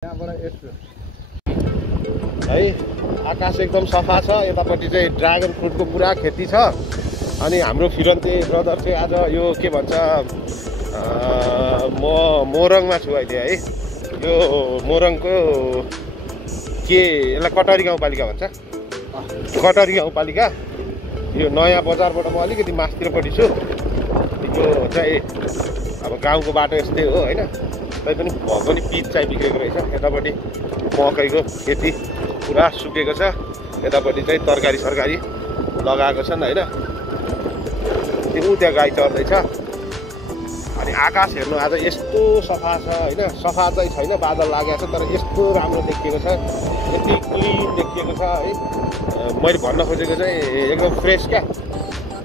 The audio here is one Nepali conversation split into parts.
है आकाश एकदम सफा छ। यतापट्टि चाहिँ ड्रागन फ्रुटको पुरा खेती छ। अनि हाम्रो फिरन्ते ब्रदर चाहिँ आज यो के भन्छ म मोरङमा छु अहिले है। यो मोरङको के यसलाई कटरी गाउँपालिका भन्छ, कटरी गाउँपालिका। यो नयाँ बजारबाट म अलिकति मास्तिरपट्टि छु। यो चाहिँ अब गाउँको बाटो यस्तै हो होइन। तैपनि भएको नि पिच चाहिँ बिग्रेको रहेछ। यतापट्टि मकैको खेती पुरा सुकेको छ। यतापट्टि चाहिँ तरकारी सरकारी लगाएको छन् होइन। त्यो त्यहाँ गाई चर्दैछ। अनि आकाश हेर्नु आज यस्तो सफा छ होइन। सफा चाहिँ छैन, बादल लागेको छ, तर यस्तो राम्रो देखिएको छ, यति क्लिन देखिएको छ है। मैले भन्न खोजेको चाहिँ एकदम फ्रेस क्या।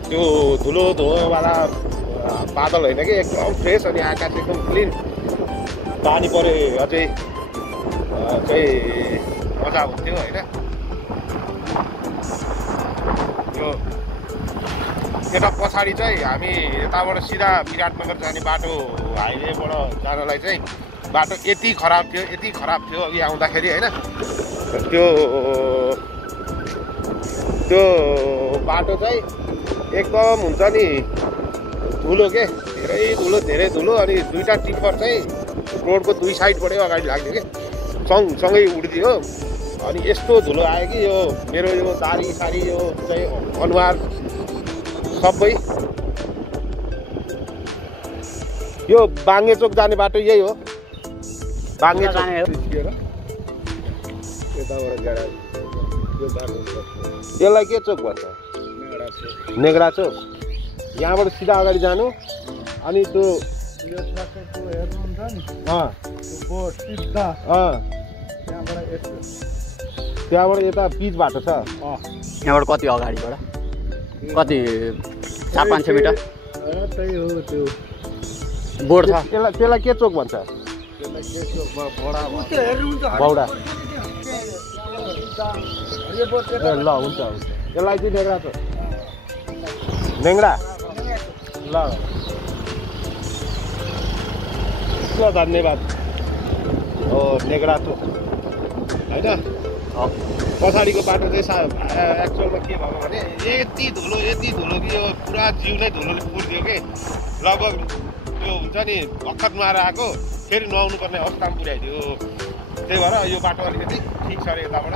त्यो धुलो धुलोवाला बादल होइन कि, एकदम फ्रेस। अनि आकाश एकदम क्लिन, पानी परे अझै चाहिँ मजा हुन्थ्यो होइन। यो यता पछाडि चाहिँ हामी यताबाट सिधा विराटनगर जाने बाटो हाइवेबाट जानलाई चाहिँ बाटो यति खराब थियो, यति खराब थियो अघि आउँदाखेरि होइन। त्यो बाटो चाहिँ एकदम हुन्छ नि धुलो के, धेरै धुलो। अनि दुईवटा टिप्पर चाहिँ रोडको दुई साइडबाटै अगाडि लाग्थ्यो कि, सँगसँगै उड्दियो। अनि यस्तो धुलो आयो कि यो मेरो यो दारी सारी यो चाहिँ अनुहार सबै। यो बाङ्गेचोक जाने बाटो यही हो, बाङ्गेचोक। यसलाई के चोक भन्छ? नेगरा चोक। यहाँबाट सिधा अगाडि जानु अनि त्यो त्यहाँबाट यता पिच बाटो छ। यहाँबाट कति अगाडिबाट कति 400-500 मिटर बोर्ड छ। त्यसलाई के चोक भन्छ? बौडा। ल हुन्छ। यसलाई चाहिँ नेग्रा चोक, नेङ्गडा। ल धन्यवाद। हो नेग्रा चोक होइन। पछाडिको बाटो चाहिँ एक्चुअलमा के भएको भने यति धुलो कि यो पुरा जिउ नै धुलोले पुर्दियो कि। लगभग त्यो हुन्छ नि भर्खर नुहाएर आएको फेरि नुहाउनु पर्ने अवस्थामा पुर्याइदियो। त्यही भएर यो बाटो अलिकति ठिक छ अरे यताबाट।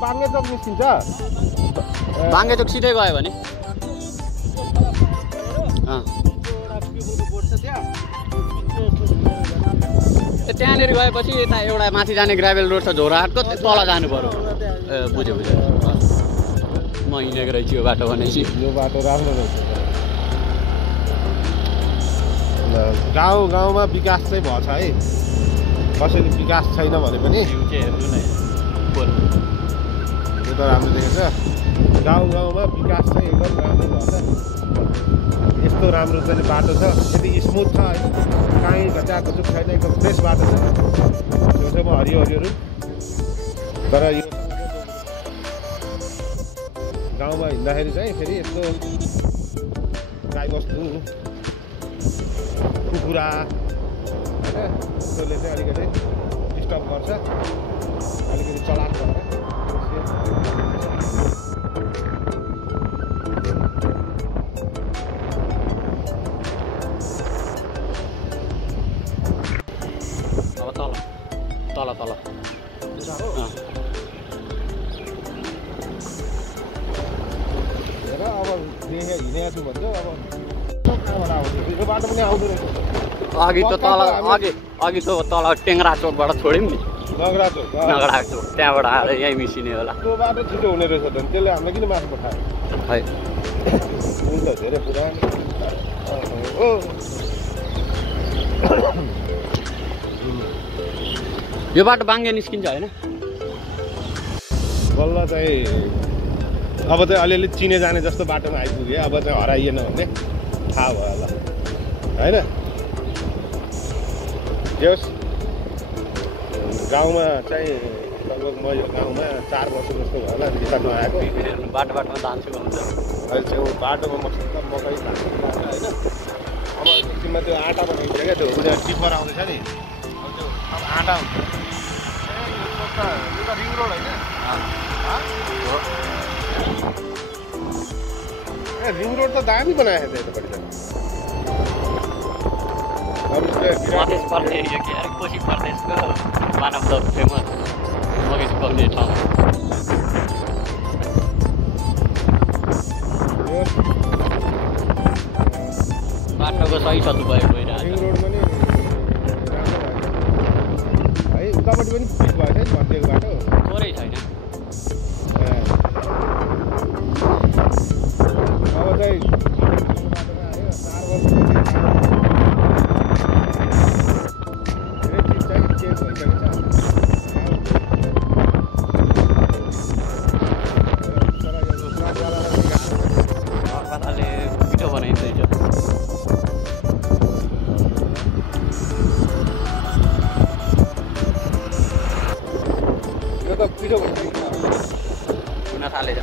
बाङ्गेचोक निस्किन्छ। बाङ्गेचोक सिधै गयो भने त्यहाँनिर गएपछि यता एउटा माथि जाने ग्राभेल रोड छ झोराहाटको, तल जानु पर्यो। ए बुझ्यो म हिँडेको रहेछु यो बाटो भनेपछि। यो बाटो राम्रो रहेछ। गाउँमा विकास चाहिँ भएछ है। कसैले विकास छैन भने पनि हेर्नु नै यो त राम्रो देखेको छ। गाउँमा विकास चाहिँ एकदम राम्रो भएको छ। यस्तो राम्रो चाहिँ बाटो छ, यति स्मुथ छ है। काहीँ घचाएको छैन, एकदम फ्रेस बाटो छ। छेउछेउमा हरियोहरू। तर यो गाउँमा हिँड्दाखेरि चाहिँ फेरि यस्तो गाईबस्तु कुखुरा होइन त्यसले चाहिँ अलिकति डिस्टर्ब गर्छ, अलिकति चलाक भएर। तल हेर अब हिँडेको छु भन्छ। अब कहाँबाट आउँछ यो बाटो पनि आउँदो रहेछ। अघि त तल टेङ्ग्रा चोकबाट छोड्यौँ नि, नगरा चोक त्यहाँबाट आएर यहीँ मिसिने होला। त्यो बाटो छिटो हुने रहेछ त, त्यसले हामीलाई किन मासु पठायो है? हुन्छ धेरै पुरानो। यो बाटो बाङ्गे निस्किन्छ होइन? बल्ल चाहिँ अब चाहिँ अलिअलि चिने जाने जस्तो बाटोमा आइपुग्यो अब चाहिँ हराइएन भने थाहा भयो ल होइन जस गाउँमा चाहिँ लगभग म यो गाउँमा 4 वर्ष जस्तो भयो होला रिसा नआएको बाटो बाटोमा जान्छु भन्छ अहिले छेउ बाटोमा मसँग मकै लाग्छ होइन अब एकछिनमा त्यो आँटा बनाइन्छ क्या त्यो उनीहरू टिप्पर आउँदैछ नि अब त्यो अब आँटा हुन्छ यो त रिङ रोड होइन ए रिङ रोड त दामी बनाएको थियो यतापट्टि त मधेस पर्ने एरिया के अरे कोशी प्रदेशको one of the famous Madhesh पर्ने ठाउँ बाटोको सही सदुपयोग भइरहेको रिङ रोडमा नि है उतापट्टि पनि फिट भएको थियो नि भनिदिएको बाटो थोरै छैन अब चाहिँ बाटोमा आयो 4 वर्ष हुन थालेछ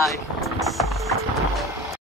Hi.